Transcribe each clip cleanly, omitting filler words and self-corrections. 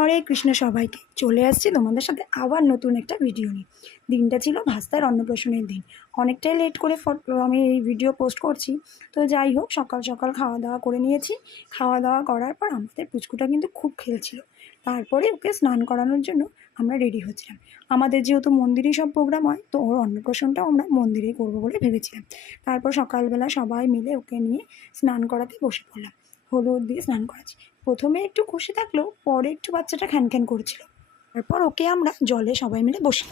হরে কৃষ্ণ সবাইকে চলে আসছি তোমাদের সাথে আবার নতুন একটা ভিডিও নিয়ে। দিনটা ছিল ভাস্তার অন্নপ্রাশনের দিন। অনেকটাই লেট করে আমি এই ভিডিও পোস্ট করছি। তো যাই হোক, সকাল সকাল খাওয়া দাওয়া করে নিয়েছি। খাওয়া দাওয়া করার পর আমাদের পুচকুটা কিন্তু খুব খেলছিল। তারপরে ওকে স্নান করানোর জন্য আমরা রেডি হচ্ছিলাম। আমাদের যেহেতু মন্দিরেই সব প্রোগ্রাম হয়, তো ওর অন্নপ্রাশনটাও আমরা মন্দিরেই করবো বলে ভেবেছিলাম। তারপর সকালবেলা সবাই মিলে ওকে নিয়ে স্নান করাতে বসে পড়লাম। হলুদ দিয়ে স্নান করাচ্ছি। প্রথমে একটু খুশি থাকলেও পরে একটু বাচ্চাটা খ্যান করছিল। তারপর ওকে আমরা জলে সবাই মিলে বসে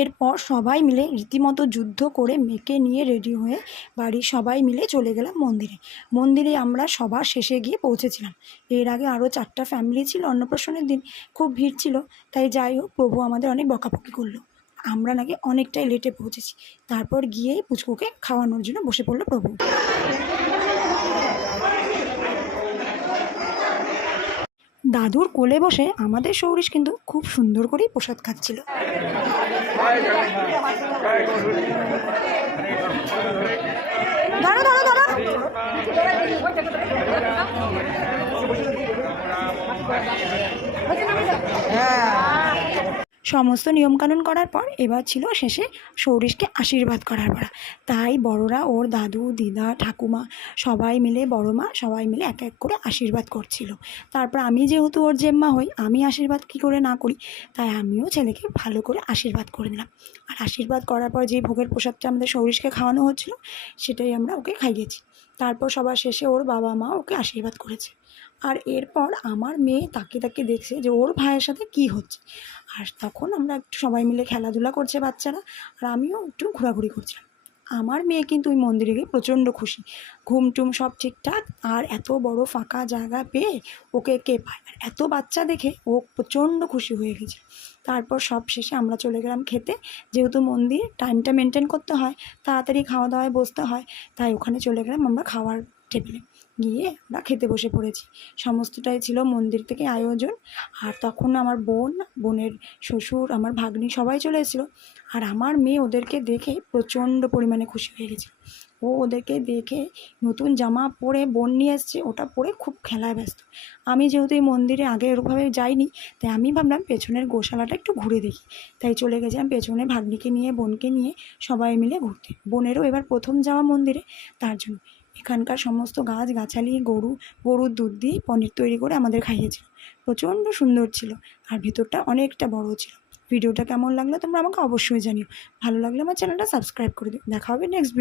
এরপর সবাই মিলে রীতিমতো যুদ্ধ করে মেয়েকে নিয়ে রেডি হয়ে বাড়ির সবাই মিলে চলে গেলাম মন্দিরে আমরা সবার শেষে গিয়ে পৌঁছেছিলাম। এর আগে আরও 4টা ফ্যামিলি ছিল। অন্নপ্রাশনের দিন খুব ভিড় ছিল, তাই যাই হোক প্রভু আমাদের অনেক বকাবকি করলো। আমরা নাকি অনেকটাই লেটে পৌঁছেছি। তারপর গিয়ে পুচকুকে খাওয়ানোর জন্য বসে পড়লো প্রভু। দাদুর কোলে বসে আমাদের সৌরিশ কিন্তু খুব সুন্দর করেই প্রসাদ খাচ্ছিল। দাঁড়া দাঁড়া দাঁড়া। সমস্ত নিয়মকানুন করার পর এবার ছিল শেষে সৌরিশকে আশীর্বাদ করার পালা। তাই বড়রা ওর দাদু দিদা ঠাকুমা সবাই মিলে, বড় মা সবাই মিলে এক এক করে আশীর্বাদ করছিল। তারপর আমি যেহেতু ওর জেম্মা হই, আমি আশীর্বাদ কী করে না করি, তাই আমিও ছেলেকে ভালো করে আশীর্বাদ করে দিলাম। আর আশীর্বাদ করার পর যে ভোগের প্রসাদটা আমাদের সৌরিশকে খাওয়ানো হচ্ছিল, সেটাই আমরা ওকে খাইয়েছি। তারপর সবার শেষে ওর বাবা মা ওকে আশীর্বাদ করেছে। আর এরপর আমার মেয়ে তাকে দেখছে যে ওর ভাইয়ের সাথে কি হচ্ছে। আর তখন আমরা একটু সবাই মিলে খেলাধুলা করছে বাচ্চারা, আর আমিও একটু ঘোরাঘুরি করছিলাম। আমার মেয়ে কিন্তু ওই মন্দিরে গিয়ে প্রচণ্ড খুশি। ঘুমটুম সব ঠিকঠাক, আর এত বড় ফাঁকা জায়গা পেয়ে ওকে কে পায়। আর এত বাচ্চা দেখে ও প্রচণ্ড খুশি হয়ে গেছে। তারপর সব শেষে আমরা চলে গেলাম খেতে। যেহেতু মন্দির টাইমটা মেনটেন করতে হয়, তাড়াতাড়ি খাওয়া দাওয়ায় বসতে হয়, তাই ওখানে চলে গেলাম আমরা খাওয়ার টেবিলে। গিয়ে আমরা খেতে বসে পড়েছি। সমস্তটাই ছিল মন্দির থেকে আয়োজন। আর তখন আমার বোনের শ্বশুর, আমার ভাগ্নি সবাই চলে এসেছিলো। আর আমার মেয়ে ওদেরকে দেখে প্রচণ্ড পরিমাণে খুশি হয়ে গেছে। ও ওদেরকে দেখে নতুন জামা পরে বোন নিয়ে এসছে, ওটা পরে খুব খেলায় ব্যস্ত। আমি যেহেতু এই মন্দিরে আগে এরকমভাবে যাইনি, তাই আমি ভাবলাম পেছনের গোশালাটা একটু ঘুরে দেখি। তাই চলে গেছিলাম পেছনে ভাগ্নিকে নিয়ে, বোনকে নিয়ে সবাই মিলে ঘুরতে। বোনেরও এবার প্রথম যাওয়া মন্দিরে, তার জন্য এখানকার সমস্ত গাছগাছালি, গরুর দুধ দিয়ে পনির তৈরি করে আমাদের খাইয়েছিল। প্রচণ্ড সুন্দর ছিল, আর ভিতরটা অনেকটা বড় ছিল। ভিডিওটা কেমন লাগলো তোমরা আমাকে অবশ্যই জানিও। ভালো লাগলে আমার চ্যানেলটা সাবস্ক্রাইব করে দিও। দেখা হবে নেক্সট ভিডিও।